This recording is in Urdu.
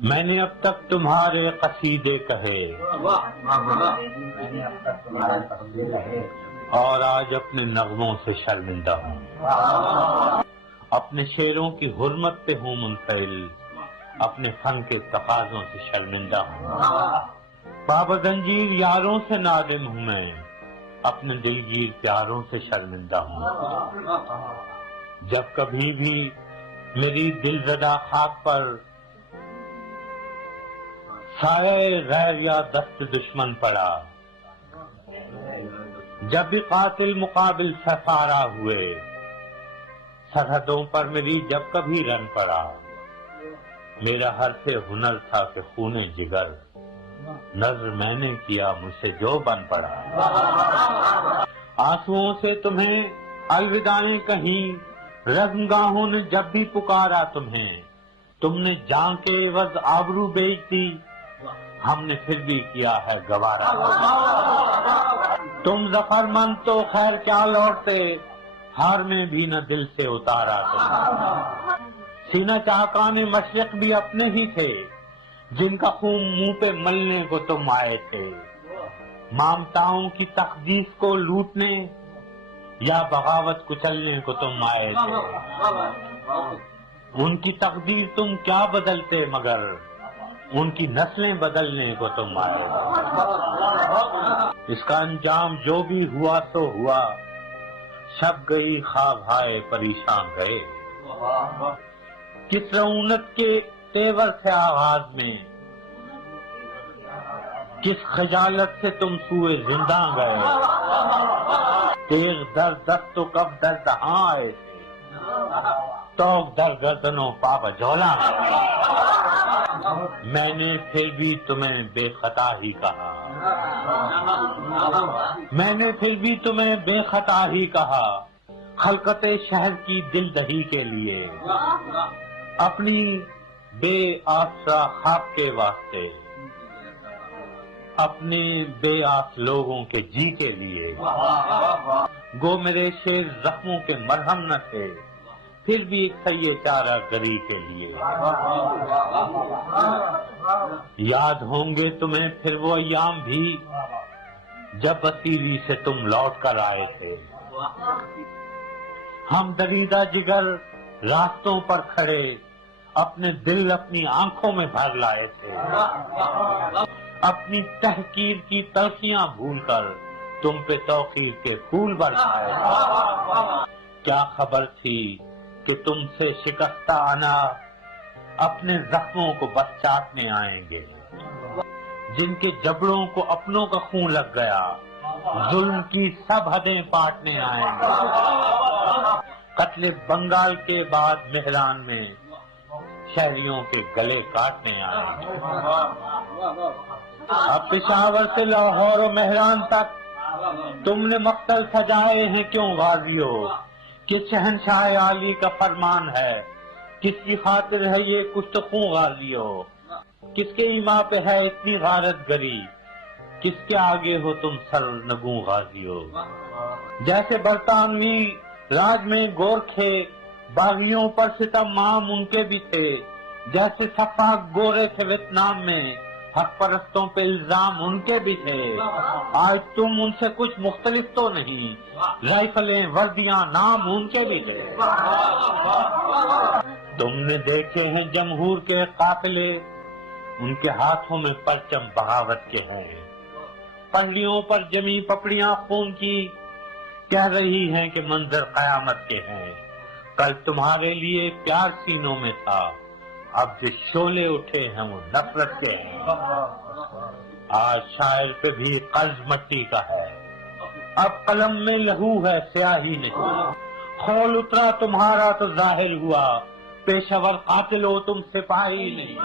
میں نے اب تک تمہارے قصیدے کہے اور آج اپنے نغموں سے شرمندہ ہوں، اپنے شعروں کی حرمت پہ ہوں منفعل، اپنے فن کے تقاضوں سے شرمندہ ہوں، بابا زنجیر یاروں سے نادم ہوں، میں اپنے دلگیر پیاروں سے شرمندہ ہوں۔ جب کبھی بھی میری دل زدہ خاک پر سایہ غیر یا دست دشمن پڑا، جب بھی قاتل مقابل سفارا ہوئے، سرحدوں پر میری جب کبھی رن پڑا، میرا ہر سے ہنر تھا کہ خون جگر نظر میں نے کیا مجھ سے جو بن پڑا۔ آنسوؤں سے تمہیں الوداعیں کہیں، رزمگاہوں نے جب بھی پکارا تمہیں، تم نے جان کے عوض آبرو بیچ دی، ہم نے پھر بھی کیا ہے گوارا۔ تم ظفر مند تو خیر کیا لوٹتے، ہار میں بھی نہ دل سے اتارا تم۔ سینہ چاکان مشرق بھی اپنے ہی تھے، جن کا خون منہ پہ ملنے کو تم آئے تھے، مامتاؤں کی تقدیس کو لوٹنے یا بغاوت کچلنے کو تم آئے تھے۔ ان کی تقدیر تم کیا بدلتے، مگر ان کی نسلیں بدلنے کو تم آئے تھے۔ اس کا انجام جو بھی ہوا سو ہوا، شب گئی خواب ہائے پریشان گئے۔ کس رعونت کے تیور سے آغاز میں، کس خجالت سے تم سوئے زندہ گئے، تیغ در دست تو کب در دہاں آئے تھے، توق در گردنوں پا بجولا گئے۔ میں نے پھر بھی تمہیں بے خطا ہی کہا، میں نے پھر بھی تمہیں بے خطا ہی کہا، خلقت شہر کی دل دہی کے لیے، اپنی بے آسرا خواب کے واسطے، اپنے بے آس لوگوں کے جی کے لیے۔ گو میرے شعر زخموں کے مرہم نہ تھے، پھر بھی ایک سیے چارہ گری کے لیے۔ یاد ہوں گے تمہیں پھر وہ ایام بھی، جب اسیری سے تم لوٹ کر آئے تھے، ہم دریدہ جگر راستوں پر کھڑے، اپنے دل اپنی آنکھوں میں بھر لائے تھے، اپنی تحقیر کی تلخیاں بھول کر تم پہ توقیر کے پھول برسائے تھے۔ کیا خبر تھی کہ تم سے شکستہ انا اپنے زخموں کو بس چاٹنے آئیں گے، جن کے جبڑوں کو اپنوں کا خون لگ گیا، ظلم کی سب حدیں پاٹنے آئیں گے۔ قتل بنگال کے بعد مہران میں شہریوں کے گلے کاٹنے آئیں گے۔ اب پشاور سے لاہور و مہران تک تم نے مقتل سجائے ہیں کیوں غازیوں، کس شہنشاہ عالی کا فرمان ہے، کس کی خاطر ہے یہ کچھ تو خون غازیوں، کس کے ایما پہ ہے اتنی غارت گری، کس کے آگے ہو تم سر نگوں غازیوں۔ جیسے برطانوی راج میں گورکھے باغیوں پر ستم عام ان کے بھی تھے، جیسے سفاک گورے تھے ویتنام میں حق پرستوں پہ الزام ان کے بھی تھے۔ آج تم ان سے کچھ مختلف تو نہیں، رائفلیں وردیاں نام ان کے بھی تھے۔ تم نے دیکھے ہیں جمہور کے قافلے، ان کے ہاتھوں میں پرچم بغاوت کے ہیں، پنڈلیوں پر جمی پپڑیاں خون کی کہہ رہی ہیں کہ منظر قیامت کے ہیں۔ کل تمہارے لیے پیار سینوں میں تھا، اب جو شعلے اٹھے ہیں وہ نفرت کے ہیں۔ آج شاعر پہ بھی قرض مٹی کا ہے، اب قلم میں لہو ہے سیاہی نہیں، خول اترا تمہارا تو ظاہر ہوا، پیشہ ور قاتل ہو تم سپاہی نہیں۔